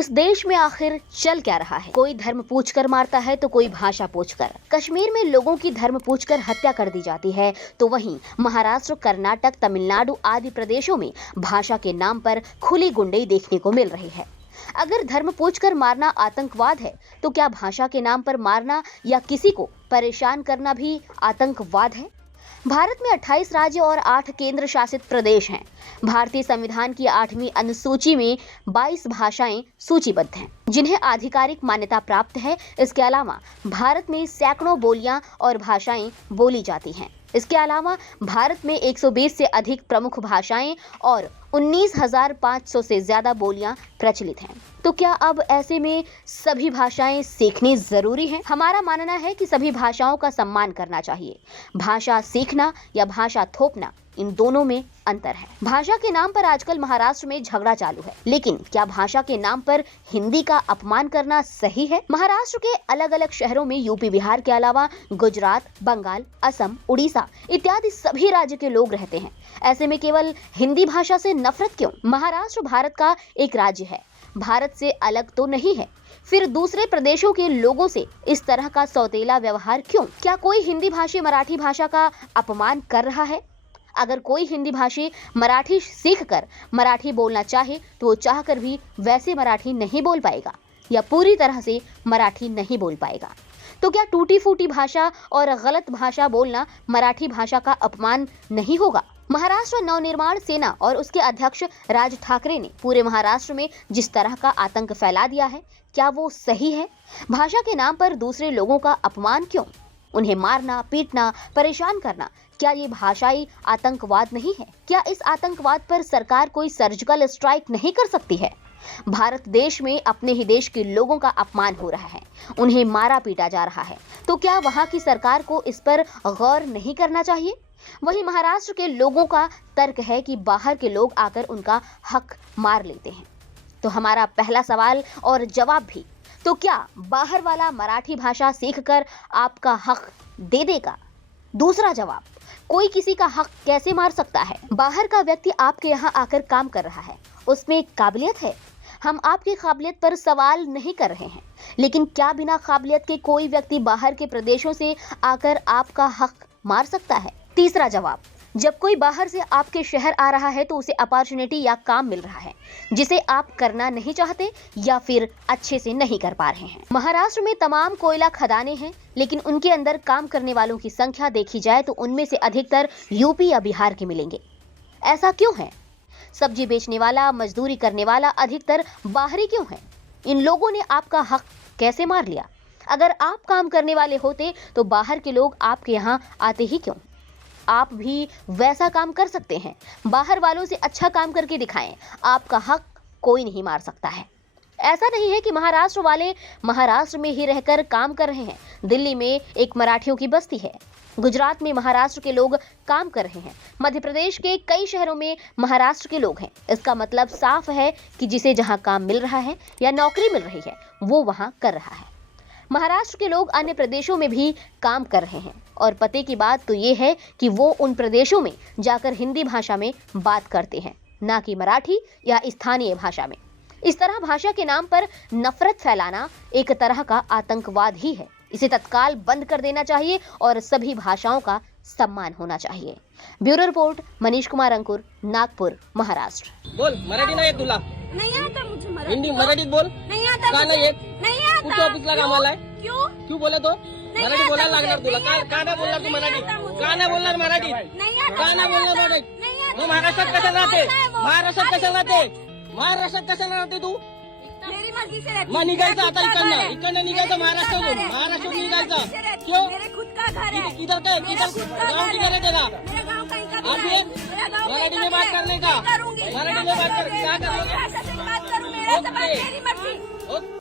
इस देश में आखिर चल क्या रहा है? कोई धर्म पूछकर मारता है तो कोई भाषा पूछकर। कश्मीर में लोगों की धर्म पूछकर हत्या कर दी जाती है, तो वहीं महाराष्ट्र, कर्नाटक, तमिलनाडु आदि प्रदेशों में भाषा के नाम पर खुली गुंडई देखने को मिल रही है। अगर धर्म पूछकर मारना आतंकवाद है, तो क्या भाषा के नाम पर मारना या किसी को परेशान करना भी आतंकवाद है? भारत में 28 राज्य और 8 केंद्र शासित प्रदेश हैं। भारतीय संविधान की 8वीं अनुसूची में 22 भाषाएं सूचीबद्ध हैं, जिन्हें आधिकारिक मान्यता प्राप्त है। इसके अलावा भारत में सैकड़ों बोलियां और भाषाएं बोली जाती हैं। इसके अलावा भारत में 120 से अधिक प्रमुख भाषाएं और 19,500 से ज्यादा बोलियां प्रचलित हैं। तो क्या अब ऐसे में सभी भाषाएं सीखनी जरूरी है? हमारा मानना है कि सभी भाषाओं का सम्मान करना चाहिए। भाषा सीखना या भाषा थोपना, इन दोनों में अंतर है। भाषा के नाम पर आजकल महाराष्ट्र में झगड़ा चालू है, लेकिन क्या भाषा के नाम पर हिंदी का अपमान करना सही है? महाराष्ट्र के अलग अलग शहरों में यूपी, बिहार के अलावा गुजरात, बंगाल, असम, उड़ीसा इत्यादि सभी राज्य के लोग रहते हैं। ऐसे में केवल हिंदी भाषा से नफरत क्यों? महाराष्ट्र भारत का एक राज्य है, भारत से अलग तो नहीं है। फिर दूसरे प्रदेशों के लोगों से इस तरह का सौतेला व्यवहार क्यों? क्या कोई हिंदी भाषी मराठी भाषा का अपमान कर रहा है? अगर कोई हिंदी भाषी मराठी सीखकर मराठी बोलना चाहे तो वो चाहकर भी वैसे मराठी नहीं बोल पाएगा या पूरी तरह से मराठी नहीं बोल पाएगा। तो क्या टूटी फूटी भाषा और गलत भाषा बोलना मराठी भाषा का अपमान नहीं होगा? महाराष्ट्र नवनिर्माण सेना और उसके अध्यक्ष राज ठाकरे ने पूरे महाराष्ट्र में जिस तरह का आतंक फैला दिया है, क्या वो सही है? भाषा के नाम पर दूसरे लोगों का अपमान क्यों? उन्हें मारना, पीटना, परेशान करना, क्या ये भाषाई आतंकवाद नहीं है? क्या इस आतंकवाद पर सरकार कोई सर्जिकल स्ट्राइक नहीं कर सकती है? भारत देश में अपने ही देश के लोगों का अपमान हो रहा है, उन्हें मारा पीटा जा रहा है, तो क्या वहां की सरकार को इस पर गौर नहीं करना चाहिए? वहीं महाराष्ट्र के लोगों का तर्क है कि बाहर के लोग आकर उनका हक मार लेते हैं। तो हमारा पहला सवाल और जवाब भी, तो क्या बाहर वाला मराठी भाषा सीखकर आपका हक दे देगा? दूसरा जवाब, कोई किसी का हक कैसे मार सकता है? बाहर का व्यक्ति आपके यहाँ आकर काम कर रहा है, उसमें काबिलियत है। हम आपकी काबिलियत पर सवाल नहीं कर रहे हैं, लेकिन क्या बिना काबिलियत के कोई व्यक्ति बाहर के प्रदेशों से आकर आपका हक मार सकता है? तीसरा जवाब, जब कोई बाहर से आपके शहर आ रहा है तो उसे अपॉर्चुनिटी या काम मिल रहा है जिसे आप करना नहीं चाहते या फिर अच्छे से नहीं कर पा रहे हैं। महाराष्ट्र में तमाम कोयला खदानें हैं, लेकिन उनके अंदर काम करने वालों की संख्या देखी जाए तो उनमें से अधिकतर यूपी या बिहार के मिलेंगे। ऐसा क्यों है? सब्जी बेचने वाला, मजदूरी करने वाला अधिकतर बाहरी क्यों है? इन लोगों ने आपका हक कैसे मार लिया? अगर आप काम करने वाले होते तो बाहर के लोग आपके यहाँ आते ही क्यों? आप भी वैसा काम कर सकते हैं, बाहर वालों से अच्छा काम करके दिखाएं। आपका हक कोई नहीं मार सकता है। ऐसा नहीं है कि महाराष्ट्र वाले महाराष्ट्र में ही रहकर काम कर रहे हैं। दिल्ली में एक मराठियों की बस्ती है, गुजरात में महाराष्ट्र के लोग काम कर रहे हैं, मध्य प्रदेश के कई शहरों में महाराष्ट्र के लोग हैं। इसका मतलब साफ है कि जिसे जहां काम मिल रहा है या नौकरी मिल रही है वो वहां कर रहा है। महाराष्ट्र के लोग अन्य प्रदेशों में भी काम कर रहे हैं, और पते की बात तो ये है कि वो उन प्रदेशों में जाकर हिंदी भाषा में बात करते हैं, ना कि मराठी या स्थानीय भाषा में। इस तरह भाषा के नाम पर नफरत फैलाना एक तरह का आतंकवाद ही है। इसे तत्काल बंद कर देना चाहिए और सभी भाषाओं का सम्मान होना चाहिए। ब्यूरो रिपोर्ट, मनीष कुमार अंकुर, नागपुर, महाराष्ट्र। बोल मराठी नाही येत तुला? नहीं आता मुझे मराठी। हिंदी मराठीत बोल। नहीं आता का मुझे। नाही येत? नहीं आता। कुठच्या ऑफिसला कामाला आहे? क्यों? क्यों बोले तो? मराठी आता बोलायला मुझे, लागणार तुला। नहीं का आता का नाही बोलणार तू मुझे, मराठी? नहीं आता मुझे। का नाही बोलणार मराठी? नहीं आता, का नाही नहीं बोलणार आता, मराठी? नहीं आता। मग महाराष्ट्रात कशाला राहते? आता है वो। महाराष्ट्रात कशाला राहते? महाराष्ट्रात कशाला राहते तू? मेरी मर्जी से रहती मग हूँ। निघायचं मेरा आता खुद का घर है। इकडनं निघायचं मेरे खुद का महाराष्ट्रातून। घर है। महाराष्ट्रातून मेरी निघायचं। मर्जी से रहती क्यों? हूँ। मेरे खुद का घर है। किधर का है? मेरा किधर खुद का गाँव घर किधर है तेरा? मेरा गाँव कहीं का आप भी ये? है। मेरा गाँव मराठी कहीं में का बात भी है। करने का? मैं करूंगी। मराठी में बात कर, क्या करोगे? मेरी भाषा से बात करूँ, मेरा ओके। मेरी मर्जी। ओके।